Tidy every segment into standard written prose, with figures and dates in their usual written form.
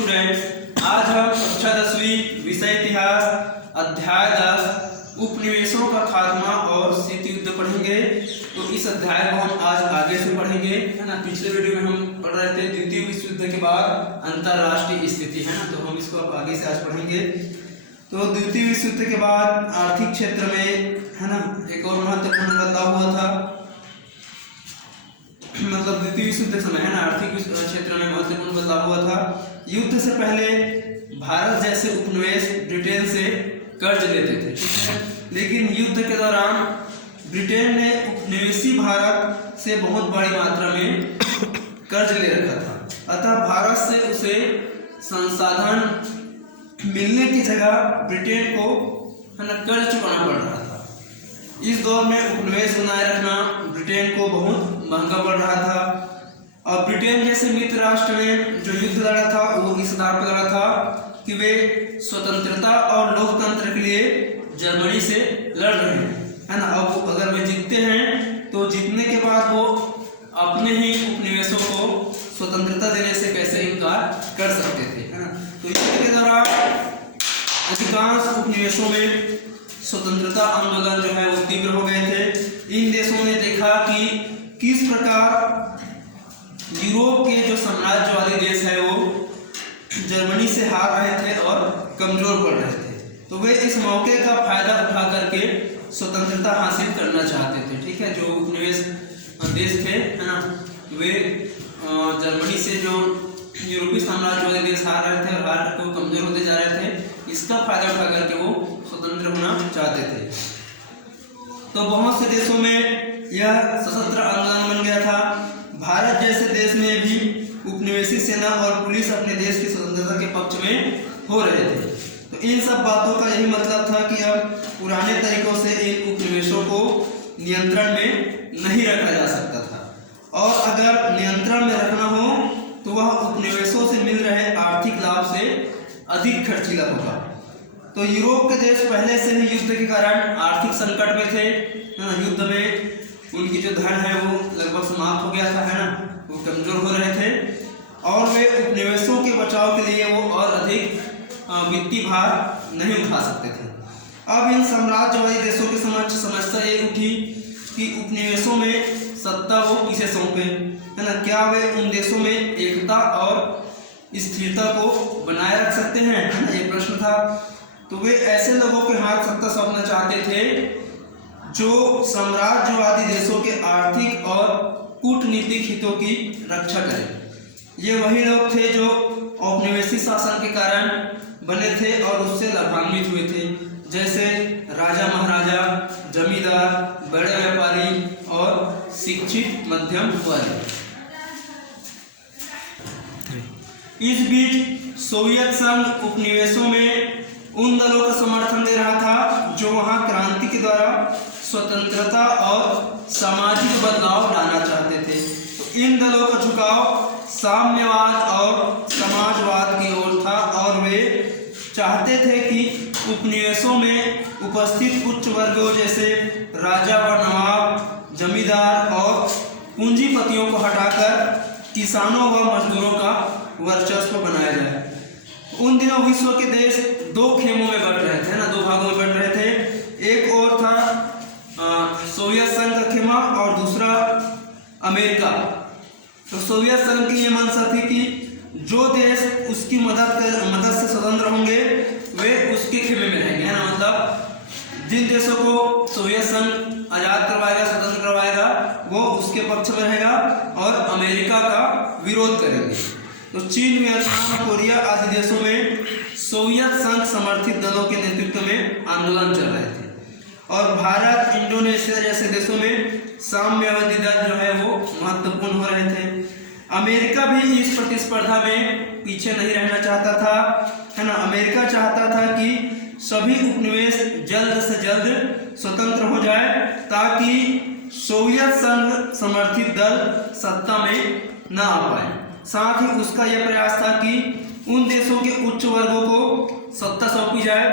Students, आज हम कक्षा 10वीं विषय इतिहास अध्याय 10 उपनिवेशों का खात्मा और शीत युद्ध पढ़ेंगे। तो इस अध्याय को हम आज आगे से पढ़ेंगे, है ना। पिछले वीडियो में हम पढ़ रहे थे द्वितीय विश्व युद्ध के बाद अंतरराष्ट्रीय स्थिति, है ना। तो हम इसको अब आगे से आज पढ़ेंगे। तो द्वितीय विश्व युद्ध के बाद आर्थिक क्षेत्र में, है ना, एक और महत्वपूर्ण बदलाव हुआ था। मतलब द्वितीय विश्व युद्ध समय, है ना, आर्थिक क्षेत्र में महत्वपूर्ण बदलाव हुआ था। युद्ध से पहले भारत जैसे उपनिवेश ब्रिटेन से कर्ज लेते थे, ठीक है। लेकिन युद्ध के दौरान ब्रिटेन ने उपनिवेशी भारत से बहुत बड़ी मात्रा में कर्ज ले रखा था। अतः भारत से उसे संसाधन मिलने की जगह ब्रिटेन को, है ना, कर्ज चुकाना पड़ रहा था। इस दौर में उपनिवेश बनाए रखना ब्रिटेन को बहुत महंगा पड़ रहा था। और ब्रिटेन जैसे मित्र राष्ट्र ने जो युद्ध लड़ा था वो इस आधार पर लड़ा था कि वे स्वतंत्रता और लोकतंत्र के लिए जर्मनी से लड़ रहे हैं, है ना। अब अगर वे जीतते हैं तो जीतने के बाद वो अपने ही उपनिवेशों को स्वतंत्रता देने से कैसे इनकार कर सकते थे, है ना। तो युद्ध के दौरान अधिकांश उपनिवेशों में स्वतंत्रता आंदोलन जो है वो तीव्र हो गए थे। इन देशों ने देखा कि किस प्रकार यूरोप के जो साम्राज्यवादी देश है वो जर्मनी से हार रहे थे और कमजोर पड़ रहे थे। तो वे इस मौके का फायदा उठा करके स्वतंत्रता हासिल करना चाहते थे, ठीक है। जो उपनिवेश देश थे, है ना, वे जर्मनी से जो यूरोपीय साम्राज्यवादी देश हार रहे थे और हार को कमजोर होते जा रहे थे, इसका फायदा उठा करके वो स्वतंत्र होना चाहते थे। तो बहुत से देशों में यह सशस्त्र आंदोलन बन गया था। भारत जैसे देश में भी उपनिवेशी सेना और पुलिस अपने देश की स्वतंत्रता के पक्ष में हो रहे थे। तो इन सब बातों का यही मतलब था कि अब पुराने तरीकों से इन उपनिवेशों को नियंत्रण में नहीं रखा जा सकता था। और अगर नियंत्रण में रखना हो तो वह उपनिवेशों से मिल रहे आर्थिक लाभ से अधिक खर्चीला होगा। तो यूरोप के देश पहले से ही युद्ध के कारण आर्थिक संकट में थे। युद्ध में उनकी जो धन है वो लगभग समाप्त हो गया था, है ना, वो कमजोर हो रहे थे और वे उपनिवेशों के बचाव के लिए वो और अधिक वित्तीय भार नहीं उठा सकते थे। अब इन साम्राज्यवादी देशों के समक्ष समस्या ये उठी कि उपनिवेशों में सत्ता वो किसे सौंपे, है ना। क्या वे उन देशों में एकता और स्थिरता को बनाए रख सकते हैं, है ना, ये प्रश्न था। तो वे ऐसे लोगों के हाथ सत्ता सौंपना चाहते थे जो साम्राज्यवादी देशों के आर्थिक और कूटनीतिक हितों की रक्षा करें। ये वही लोग थे जो औपनिवेशिक शासन के कारण बने थे और उससे लाभान्वित हुए थे, जैसे राजा महाराजा, जमींदार, बड़े व्यापारी और शिक्षित मध्यम वर्ग। इस बीच सोवियत संघ उपनिवेशों में उन दलों का समर्थन दे रहा था जो वहां क्रांति के द्वारा स्वतंत्रता और सामाजिक बदलाव लाना चाहते थे। तो इन दलों का झुकाव साम्यवाद और समाजवाद की ओर था और वे चाहते थे कि उपनिवेशों में उपस्थित उच्च वर्गों जैसे राजा व नवाब, जमींदार और पूंजीपतियों को हटाकर किसानों व मजदूरों का वर्चस्व बनाया जाए। उन दिनों विश्व के देश दो खेमों में बंट रहे थे, ना, दो भागों में बंट रहे थे। एक और था सोवियत संघ का खेमा और दूसरा अमेरिका। तो सोवियत संघ की यह मंशा थी कि जो देश उसकी मदद से स्वतंत्र होंगे वे उसके खेमे में रहेंगे, है ना। मतलब जिन देशों को सोवियत संघ आजाद करवाएगा, स्वतंत्र करवाएगा, वो उसके पक्ष में रहेगा और अमेरिका का विरोध करेंगे। तो चीन, वियतनाम, कोरिया आदि देशों में सोवियत संघ समर्थित दलों के नेतृत्व में आंदोलन चल रहे थे और भारत, इंडोनेशिया जैसे देशों में साम्यवादी दल जो है वो महत्वपूर्ण हो रहे थे। अमेरिका भी इस प्रतिस्पर्धा में पीछे नहीं रहना चाहता था, है ना। अमेरिका चाहता था कि सभी उपनिवेश जल्द से जल्द स्वतंत्र हो जाए ताकि सोवियत संघ समर्थित दल सत्ता में न आ पाए। साथ ही उसका यह प्रयास था कि उन देशों के उच्च वर्गों को सत्ता सौंपी जाए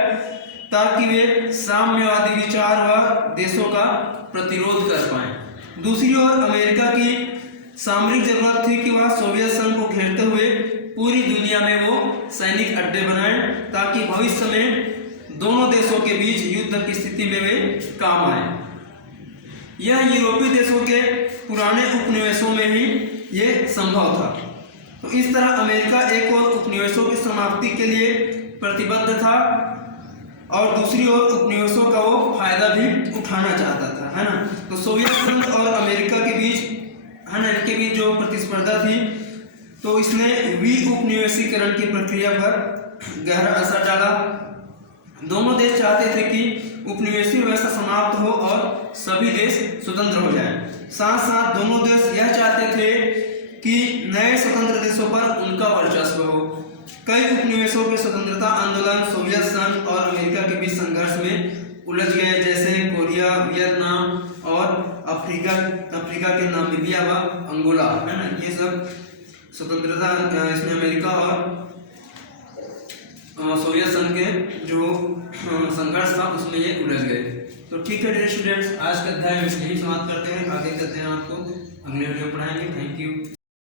ताकि वे साम्यवादी विचार व देशों का प्रतिरोध कर पाएं। दूसरी ओर अमेरिका की सामरिक जरूरत थी कि वह सोवियत संघ को घेरते हुए पूरी दुनिया में वो सैनिक अड्डे बनाए ताकि भविष्य में दोनों देशों के बीच युद्ध की स्थिति में वे काम आए। यह यूरोपीय देशों के पुराने उपनिवेशों में ही ये संभव था। तो इस तरह अमेरिका एक और उपनिवेशों की समाप्ति के लिए प्रतिबद्ध था और दूसरी ओर उपनिवेशों का वो फायदा भी उठाना चाहता था, है ना। तो सोवियत संघ और अमेरिका के बीच, है ना, इनके बीच जो प्रतिस्पर्धा थी तो इसने उपनिवेशीकरण की प्रक्रिया पर गहरा असर डाला। दोनों देश चाहते थे कि उपनिवेशी व्यवस्था समाप्त हो और सभी देश स्वतंत्र हो जाएं। साथ साथ दोनों देश यह चाहते थे कि नए स्वतंत्र देशों पर उनका वर्चस्व हो। कई उपनिवेशों के स्वतंत्रता आंदोलन सोवियत संघ और अमेरिका के बीच संघर्ष में उलझ गए, जैसे कोरिया, वियतनाम और अफ्रीका के नामीबिया व अंगोला, है ना। ये सब स्वतंत्रता इसमें अमेरिका और सोवियत संघ के जो संघर्ष था उसमें ये उलझ गए। तो ठीक है डियर स्टूडेंट्स, आज का अध्याय में यही समाप्त करते हैं। आगे चलते हैं, आपको अगले वीडियो पढ़ाएंगे। Thank you.